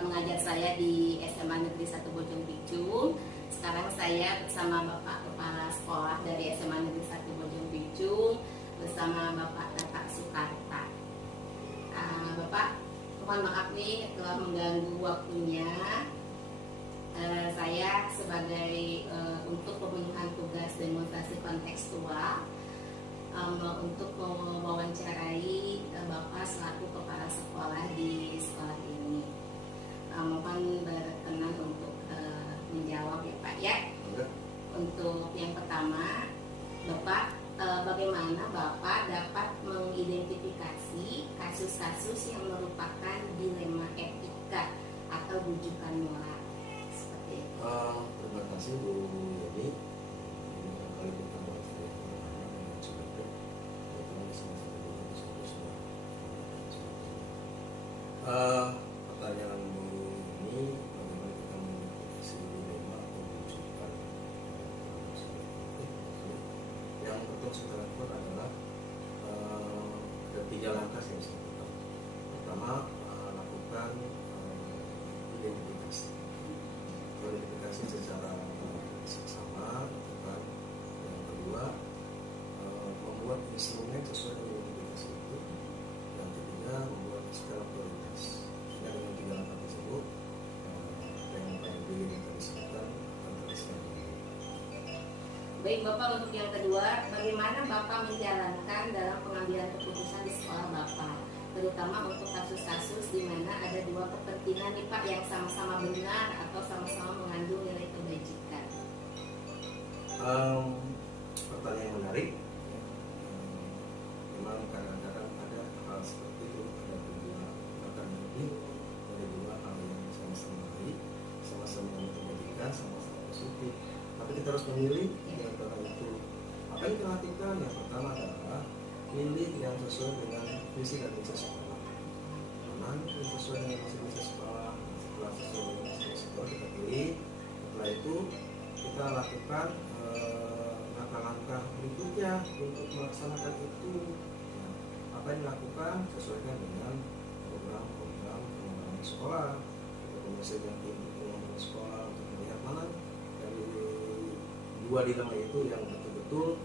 tempat mengajar saya di SMA Negeri 1 Bojong Picung. Sekarang saya bersama Bapak Kepala Sekolah dari SMA Negeri 1 Bojong Picung bersama Bapak Tata Sukarta. Bapak, mohon maaf nih telah mengganggu waktunya. Saya sebagai untuk pemenuhan tugas demonstrasi kontekstual untuk mewawancarai Bapak selaku kepala sekolah di sekolah ini. Mohon berkenan untuk menjawab ya Pak ya. Untuk yang pertama, Bapak, bagaimana Bapak dapat mengidentifikasi kasus-kasus yang merupakan dilema etika atau rujukan moral? Seperti itu. Terima kasih Bu Yeni. Ini kali pertama saya dengan Cirebon. Kebetulan sama-sama dengan sudah. Pertanyaan Bu ini bagaimana kita mengidentifikasi dilema atau rujukan yang pertama kita lakukan adalah ada 3 langkah yang saya lakukan. Pertama, lakukan identifikasi secara seksama, kan. Yang kedua, membuat instrumen sesuai dengan identifikasi itu. Yang ketiga, membuat skala prioritas. Sehingga dengan 3 langkah tersebut, yang paling yang tadi sebutkan akan terlaksana. Baik Bapak, untuk yang kedua, bagaimana Bapak menjalankan dalam pengambilan keputusan di sekolah Bapak, terutama untuk kasus-kasus di mana ada 2 kepentingan nih Pak yang sama-sama benar atau sama-sama mengandung nilai kebajikan? Pertanyaan yang menarik. Memang kadang-kadang ada hal seperti itu, ada 2 bahkan lebih, ada 2 hal yang sama-sama baik, sama-sama mengandung kebajikan, sama-sama positif. Tapi kita harus memilih di antara itu. Apa yang kita lakukan? Yang pertama adalah pilih yang sesuai dengan visi dan misi sekolah. Memang yang sesuai dengan visi sekolah. Setelah sesuai dengan visi sekolah kita pilih. Setelah itu kita lakukan langkah-langkah berikutnya untuk melaksanakan itu. Nah, apa yang dilakukan sesuaikan dengan program-program pengembangan sekolah. Kita komunikasikan tim pengembangan sekolah untuk melihat mana dari 2 dilema itu yang betul-betul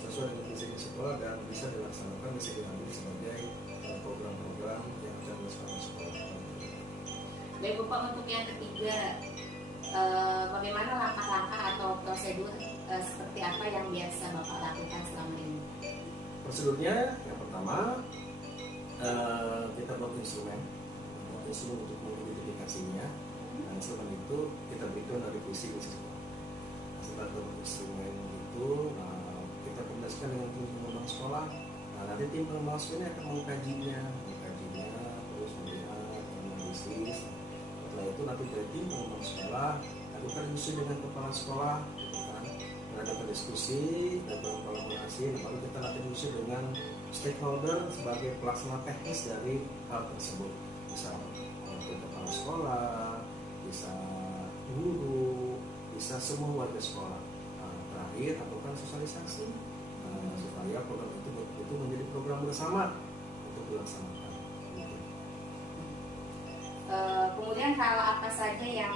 sesuai dengan visi sekolah dan bisa dilaksanakan, bisa diambil sebagai program-program yang akan dilaksanakan sekolah. Baik Bapak, untuk yang ketiga, bagaimana langkah-langkah atau prosedur seperti apa yang biasa Bapak lakukan selama ini? Prosedurnya yang pertama, kita buat instrumen untuk mengidentifikasinya. Nah, instrumen itu kita berikan dari visi sekolah. Nah, setelah instrumen itu, kita komunikasikan dengan tim pengembang sekolah. Nah, nanti tim pengembang sekolah ini akan mengkajinya, terus melihat, menganalisis. Setelah itu nanti dari tim pengembang sekolah lakukan diskusi dengan kepala sekolah, kan? Mengadakan diskusi dan kolaborasi. Lalu kita nanti diskusi dengan stakeholder sebagai pelaksana teknis dari hal tersebut. Bisa kepala sekolah, bisa guru, bisa semua warga sekolah. Terakhir lakukan sosialisasi supaya program itu betul-betul menjadi program bersama untuk dilaksanakan. Kemudian hal apa saja yang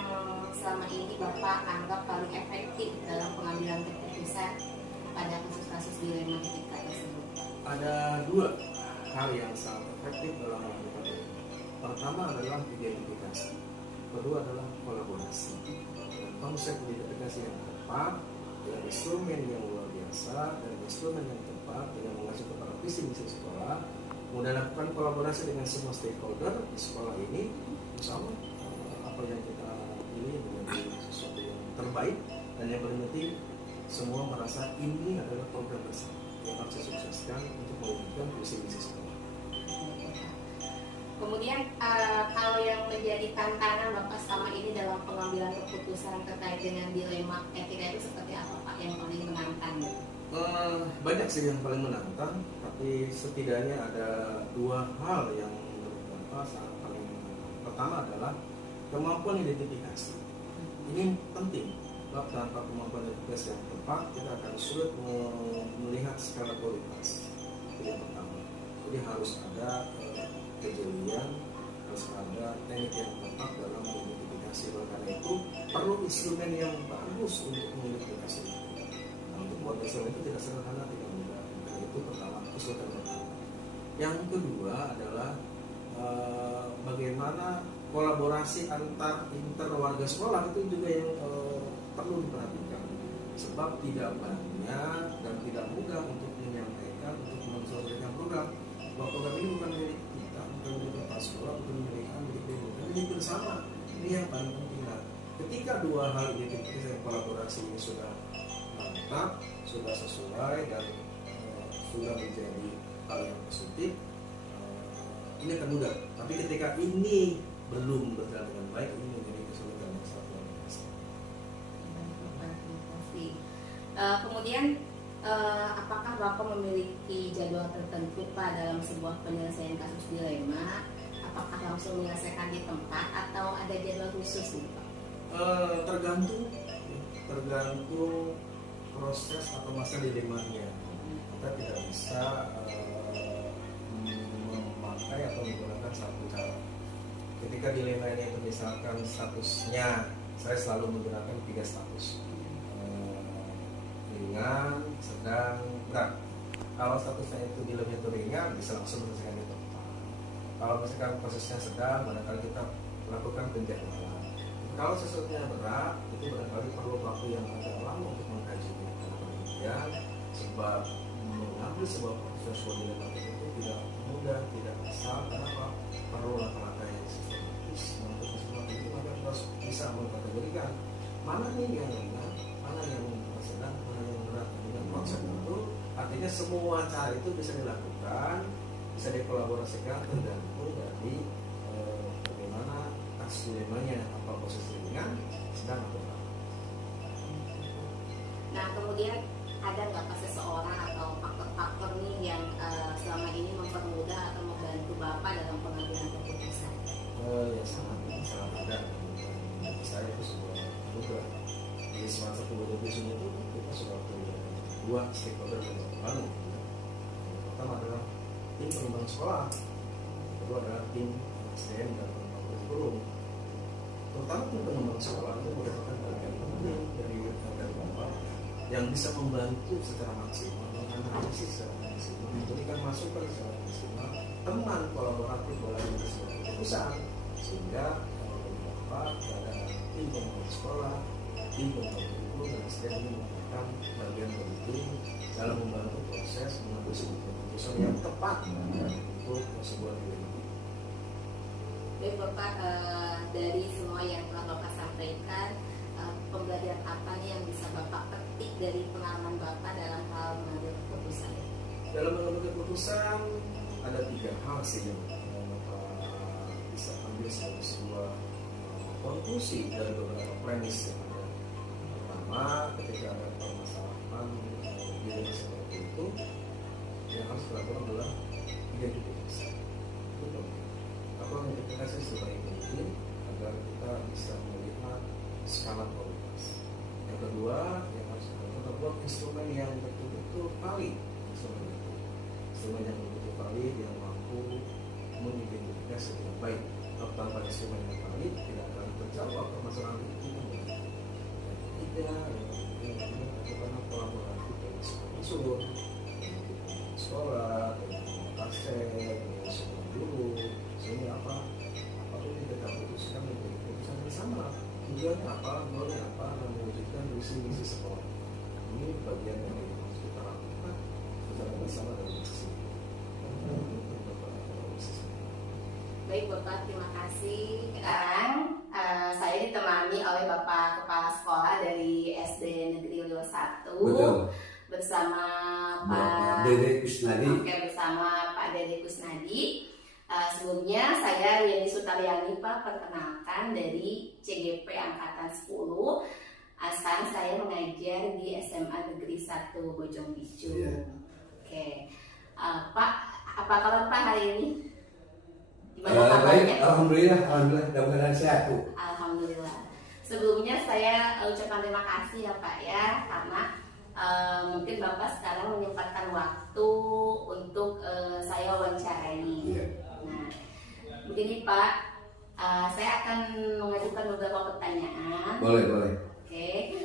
selama ini Bapak anggap paling efektif dalam pengambilan keputusan pada kasus-kasus dilema etika tersebut? Ada 2 hal yang sangat efektif dalam melakukan itu. Pertama adalah identifikasi, kedua adalah kolaborasi. Dan konsep identifikasi yang tepat, dengan instrumen yang luar biasa dan instrumen yang tepat dengan mengacu kepada visi misi sekolah, kemudian lakukan kolaborasi dengan semua stakeholder di sekolah ini, insya Allah apa yang kita pilih menjadi sesuatu yang terbaik dan yang paling penting semua merasa ini adalah program bersama yang harus disukseskan untuk mewujudkan visi misi sekolah. Kemudian kalau yang menjadi tantangan Bapak selama ini dalam pengambilan keputusan terkait dengan dilema etika itu seperti apa Pak yang paling menantang? Banyak sih yang paling menantang, tapi setidaknya ada 2 hal yang menurut Bapak sangat paling menantang. Pertama adalah kemampuan identifikasi. Ini penting. Sebab tanpa kemampuan identifikasi yang tepat, kita akan sulit melihat skala prioritas. Itu yang pertama. Jadi harus ada kejelian, harus ada teknik yang tepat instrumen yang bagus untuk mengidentifikasi itu. Nah, untuk buat instrumen itu tidak sederhana, tidak mudah. Dan itu pertama, kesulitan pertama. Yang kedua adalah bagaimana kolaborasi antar warga sekolah itu juga yang perlu diperhatikan. Sebab tidak banyak dan tidak mudah untuk menyampaikan, untuk mensosialisasikan program. Bahwa program ini bukan milik kita, bukan milik kepala sekolah, bukan milik A, milik B, bukan milik bersama. Ini yang paling penting. Nah, ketika dua hal ini kita kolaborasi ini sudah mantap, sudah sesuai dan sudah menjadi hal yang positif, ini akan mudah. Tapi ketika ini belum berjalan dengan baik, ini menjadi kesulitan yang sangat luar biasa. Kemudian apakah Bapak memiliki jadwal tertentu Pak dalam sebuah penyelesaian kasus dilema? Apakah langsung menyelesaikan di tempat atau ada jadwal khusus nih Pak? Tergantung proses atau masa dilemanya. Kita tidak bisa memakai atau menggunakan satu cara. Ketika dilemanya itu misalkan statusnya, saya selalu menggunakan 3 status: ringan, sedang, berat. Kalau statusnya itu dilemanya itu ringan, bisa langsung menyelesaikan di tempat. Kalau misalkan prosesnya sedang, barangkali kita lakukan penjadwalan. Kalau sesuatunya berat, itu barangkali perlu waktu yang agak lama untuk mengkajinya. Karena kemudian sebab mengambil sebuah proses dilema itu tidak mudah, tidak asal. Kenapa? Perlu langkah-langkah yang sistematis. Untuk sistematis itu maka harus bisa mengkategorikan mana nih yang ringan, mana yang sedang, mana yang berat. Dengan konsep itu, artinya semua cara itu bisa dilakukan, bisa dikolaborasikan tergantung dari bagaimana kasus dilemanya, apa posisi ringan, sedang atau berat. Nah, kemudian ada nggak Pak seseorang atau faktor-faktor nih yang selama ini mempermudah atau membantu Bapak dalam pengambilan keputusan? Ya sangat ada. Bagi saya itu sebuah juga di semasa kebutuhan itu kita sudah punya 2 stakeholder yang terbangun. Yang pertama adalah tim pengembang sekolah, yang kedua adalah tim SDM dan pengembang kurikulum. Terutama tim pengembang sekolah itu merupakan bagian penting dari Bapak yang bisa membantu secara maksimal, menganalisis secara maksimal, memberikan masukan secara maksimal, teman kolaboratif dalam sebuah keputusan, sehingga Bapak ada tim pengembang sekolah, tim pengembang kurikulum dan SDM ini merupakan bagian penting dalam membantu proses mengambil sebuah keputusan yang tepat untuk sebuah dilema. Baik Bapak, dari semua yang telah Bapak sampaikan, pembelajaran apa nih yang bisa Bapak petik dari pengalaman Bapak dalam hal mengambil keputusan? Dalam mengambil keputusan ada 3 hal sih yang Bapak bisa ambil sebagai sebuah konklusi dari beberapa premis yang ada. Pertama, ketika ada permasalahan dilema seperti itu, yang harus dilakukan adalah identifikasi. Itu penting. Lakukan identifikasi sebaik mungkin agar kita bisa melihat skala prioritas. Yang kedua, yang harus kita buat instrumen yang betul-betul valid, instrumen yang betul-betul valid yang mampu mengidentifikasi dengan baik. Tanpa instrumen yang valid tidak akan terjawab permasalahan itu. Yang ketiga, karena kolaboratif dari semua unsur, sekolah, pasien, semua guru, sehingga apapun yang kita putuskan menjadi keputusan bersama. Tujuannya apa, goalnya apa, dan mewujudkan visi-misi sekolah. Ini bagian yang harus kita lakukan secara bersama dan bersama. Baik Bapak, terima kasih. Sekarang saya ditemani oleh Bapak Kepala Sekolah dari SD Negeri Riau 1. Betul. Bersama Pak Dede Kusnadi. Oke, bersama Pak Dede Kusnadi. Sebelumnya saya Yeni Sutaryani Pak, perkenalkan dari CGP Angkatan 10. Sekarang saya mengajar di SMA Negeri 1 Bojong Bicu. Iya. Oke, Pak, apa kabar Pak hari ini? Gimana Baik, kabarnya? alhamdulillah, dalam keadaan sehat Bu. Alhamdulillah. Sebelumnya saya ucapkan terima kasih ya Pak ya, karena mungkin Bapak sekarang menyempatkan waktu untuk saya wawancarai. Iya. Nah, begini Pak, saya akan mengajukan mengajukan beberapa pertanyaan. Boleh, boleh. Oke,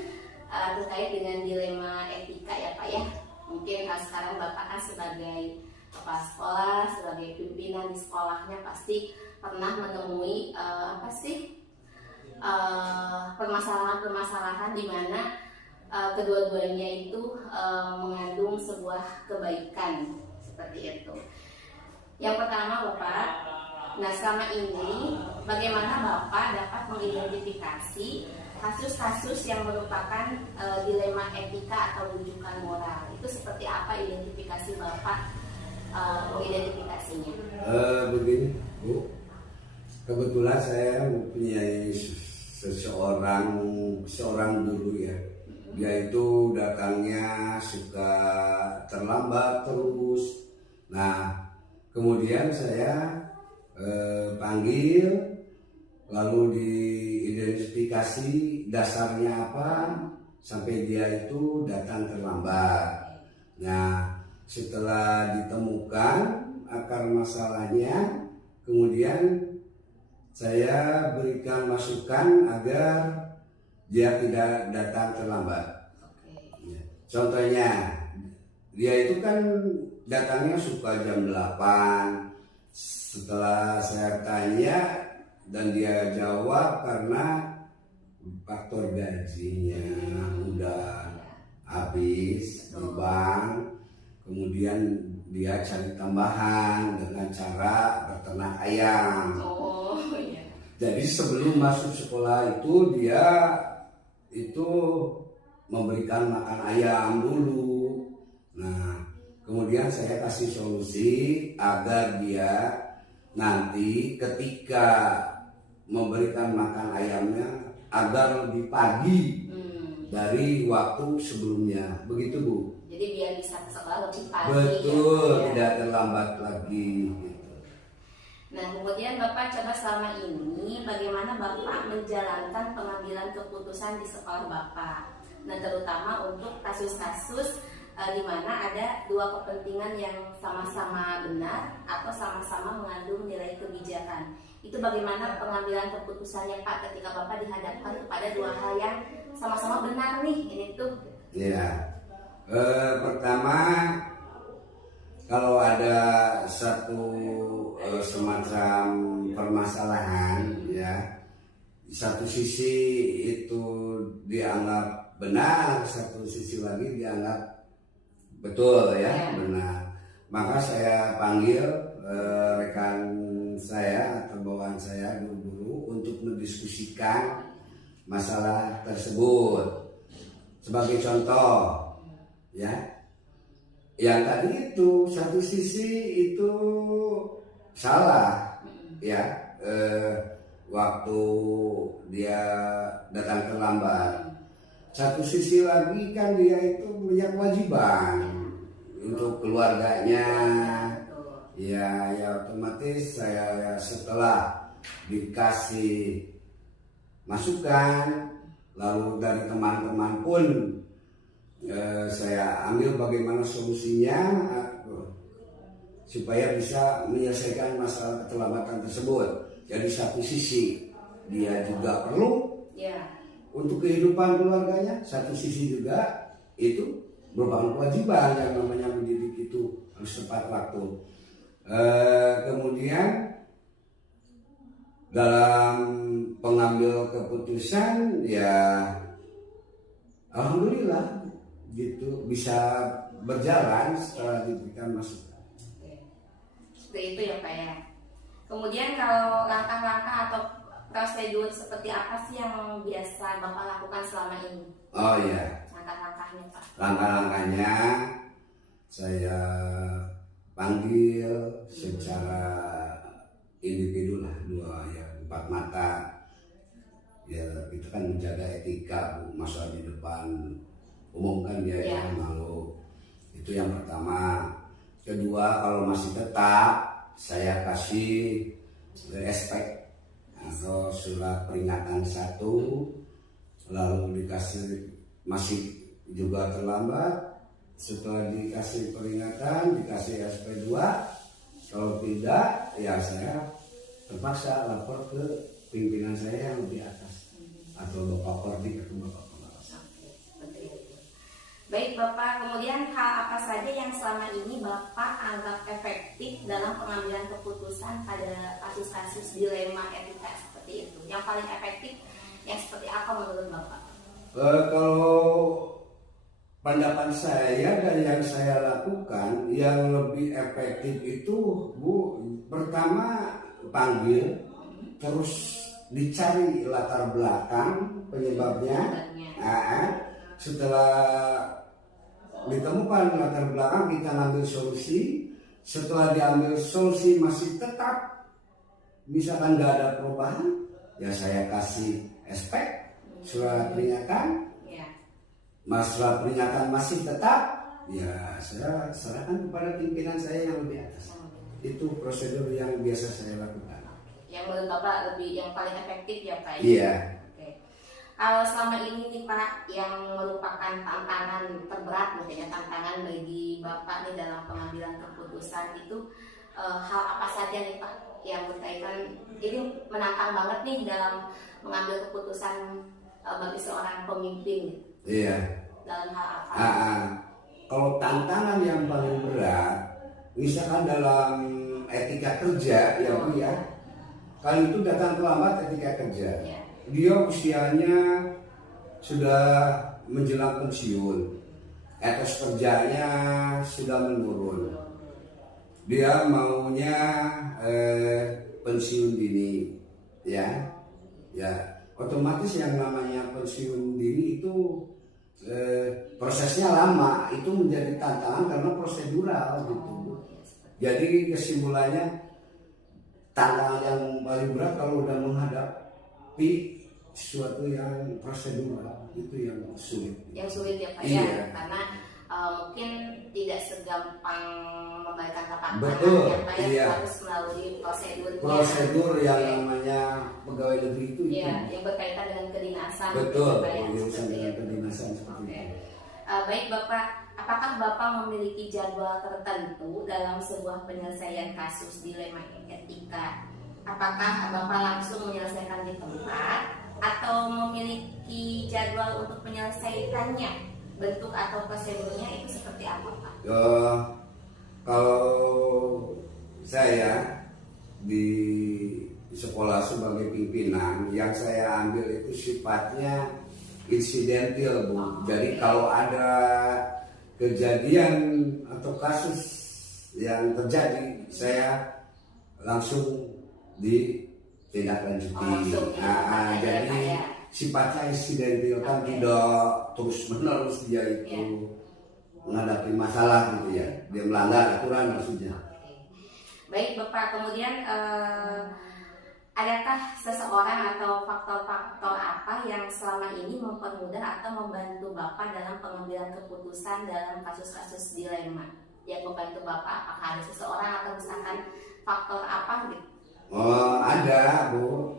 terkait dengan dilema etika ya Pak ya. Mungkin sekarang Bapak kan sebagai kepala sekolah, sebagai pimpinan di sekolahnya pasti pernah menemui permasalahan-permasalahan di mana kedua-duanya itu mengandung sebuah kebaikan seperti itu. Yang pertama Bapak, nah selama ini bagaimana Bapak dapat mengidentifikasi kasus-kasus yang merupakan dilema etika atau rujukan moral? Itu seperti apa identifikasi Bapak mengidentifikasinya? Begini Bu, kebetulan saya mempunyai seorang guru ya. Dia itu datangnya suka terlambat terus. Nah, kemudian saya panggil, lalu diidentifikasi dasarnya apa sampai dia itu datang terlambat. Nah, setelah ditemukan akar masalahnya, kemudian saya berikan masukan agar dia tidak datang terlambat. Contohnya, dia itu kan datangnya suka jam 8. Setelah saya tanya dan dia jawab karena faktor gajinya udah habis di bank, kemudian dia cari tambahan dengan cara berternak ayam. Oh, iya. Jadi sebelum masuk sekolah itu dia itu memberikan makan ayam dulu. Nah, kemudian saya kasih solusi agar dia nanti ketika memberikan makan ayamnya agar lebih pagi dari waktu sebelumnya. Begitu Bu. Jadi biar bisa ke sekolah lebih pagi. Betul, ya. tidak terlambat lagi. Nah, kemudian Bapak coba selama ini bagaimana Bapak menjalankan pengambilan keputusan di sekolah Bapak. Nah, terutama untuk kasus-kasus di mana ada dua kepentingan yang sama-sama benar atau sama-sama mengandung nilai kebijakan. Itu bagaimana pengambilan keputusannya Pak ketika Bapak dihadapkan kepada dua hal yang sama-sama benar nih, ini tuh. Ya, pertama kalau ada satu semacam permasalahan ya, satu sisi itu dianggap benar, satu sisi lagi dianggap betul ya, benar. Maka saya panggil rekan saya atau bawaan saya guru-guru untuk mendiskusikan masalah tersebut. Sebagai contoh ya, yang tadi itu satu sisi itu salah ya, waktu dia datang terlambat. Satu sisi lagi kan dia itu punya kewajiban untuk keluarganya. Ya otomatis saya setelah dikasih masukan lalu dari teman-teman pun saya ambil bagaimana solusinya supaya bisa menyelesaikan masalah keterlambatan tersebut. Jadi satu sisi dia juga perlu untuk kehidupan keluarganya, satu sisi juga itu merupakan kewajiban yang namanya mendidik itu harus tepat waktu. Kemudian dalam pengambil keputusan ya alhamdulillah gitu bisa berjalan setelah diberikan masukan. Seperti itu ya Pak ya. Kemudian kalau langkah-langkah atau prosedur seperti apa sih yang biasa Bapak lakukan selama ini? Oh iya. Langkah-langkahnya Pak. Langkah-langkahnya saya panggil secara individu lah, 4 mata. Ya kita kan menjaga etika Bu, masa di depan umum kan dia yang malu. Itu yang pertama. Kedua, kalau masih tetap saya kasih respect atau surat peringatan 1, lalu dikasih masih juga terlambat. Setelah dikasih peringatan, dikasih SP2, kalau tidak ya saya terpaksa lapor ke pimpinan saya yang lebih atas. atau Bapak Kordik atau Bapak Pengawas. Oke, seperti itu. Baik Bapak, kemudian hal apa saja yang selama ini Bapak anggap efektif dalam pengambilan keputusan pada kasus-kasus dilema etika seperti itu? Yang paling efektif yang seperti apa menurut Bapak? Kalau pendapat saya dari yang saya lakukan, yang lebih efektif itu Bu, pertama panggil, terus dicari latar belakang penyebabnya. Setelah ditemukan latar belakang, kita ambil solusi. Setelah diambil solusi masih tetap misalkan nggak ada perubahan, ya saya kasih SP, surat peringatan. Masalah peringatan masih tetap, ya saya serahkan kepada pimpinan saya yang lebih atas. Itu prosedur yang biasa saya lakukan. Yang menurut Bapak lebih yang paling efektif ya Pak? Iya. Oke. Kalau selama ini nih Pak, yang merupakan tantangan terberat, mungkin tantangan bagi Bapak nih dalam pengambilan keputusan itu hal apa saja nih Pak yang berkaitan ini menantang banget nih dalam mengambil keputusan bagi seorang pemimpin? Iya. Dalam hal apa? Kalau tantangan yang paling berat, misalkan dalam etika kerja ya Bu ya, kali itu datang terlambat etika kerja. Dia usianya sudah menjelang pensiun, etos kerjanya sudah menurun. Dia maunya pensiun dini, ya, otomatis yang namanya pensiun dini itu prosesnya lama, itu menjadi tantangan karena prosedural gitu. Jadi kesimpulannya tantangan yang paling berat kalau udah menghadapi sesuatu yang prosedural itu yang sulit. Yang sulit ya Pak iya. Ya, karena mungkin tidak segampang membalikan telapak tangan ya Pak ya, iya. Harus melalui prosedur yang namanya pegawai negeri itu. Iya, yang berkaitan dengan kedinasan. Betul, urusan dengan kedinasan seperti itu. Baik Bapak, apakah Bapak memiliki jadwal tertentu dalam sebuah penyelesaian kasus dilema etika? Apakah Bapak langsung menyelesaikan di tempat atau memiliki jadwal untuk menyelesaikannya? Bentuk atau prosedurnya itu seperti apa Pak? Kalau saya di sekolah sebagai pimpinan, yang saya ambil itu sifatnya insidental Bu. Jadi kalau ada kejadian atau kasus yang terjadi, saya langsung ditindaklanjuti. Jadi sifatnya insidental kan tidak terus menerus dia itu menghadapi masalah gitu ya. Dia melanggar aturan maksudnya. Baik Bapak, kemudian adakah seseorang atau faktor-faktor apa yang selama ini mempermudah atau membantu Bapak dalam pengambilan keputusan dalam kasus-kasus dilema? Yang membantu Bapak, apakah ada seseorang atau misalkan faktor apa gitu? Ada Bu.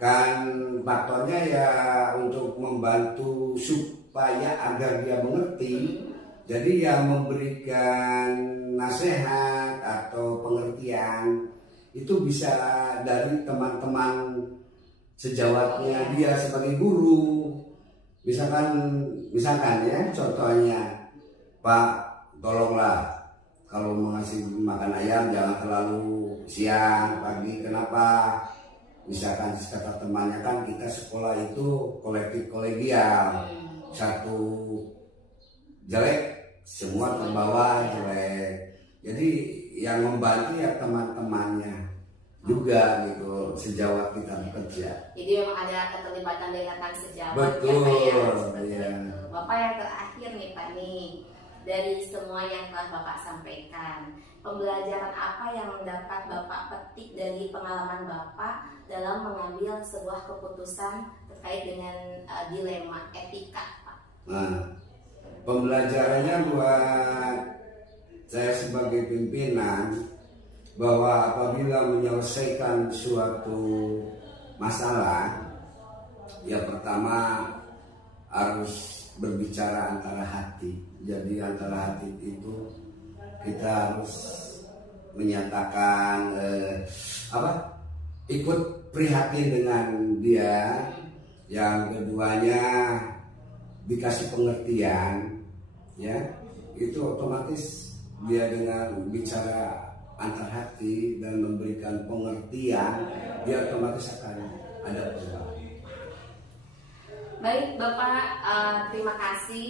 Kan faktornya ya untuk membantu supaya agar dia mengerti. Jadi yang memberikan nasihat atau pengertian itu bisa dari teman-teman sejawatnya dia sebagai guru. Misalkan ya, contohnya Pak, tolonglah kalau mengasih makan ayam jangan terlalu siang, pagi. Kenapa? Misalkan kata temannya kan kita sekolah itu kolektif kolegial, satu jelek semua terbawa jelek. Jadi yang membantu ya teman-temannya juga gitu, sejawat kita bekerja. Jadi memang ada keterlibatan dengan rekan sejawat. Betul, ya Pak ya. Iya. Bapak yang terakhir nih Pak nih, dari semua yang telah Bapak sampaikan, pembelajaran apa yang dapat Bapak petik dari pengalaman Bapak dalam mengambil sebuah keputusan terkait dengan dilema etika Pak? Nah, pembelajarannya buat saya sebagai pimpinan bahwa apabila menyelesaikan suatu masalah, ya pertama harus berbicara antara hati. Jadi antara hati itu kita harus menyatakan ikut prihatin dengan dia, yang keduanya dikasih pengertian, ya itu otomatis dia dengan bicara antar hati dan memberikan pengertian, dia otomatis akan ada perubahan. Baik Bapak, terima kasih.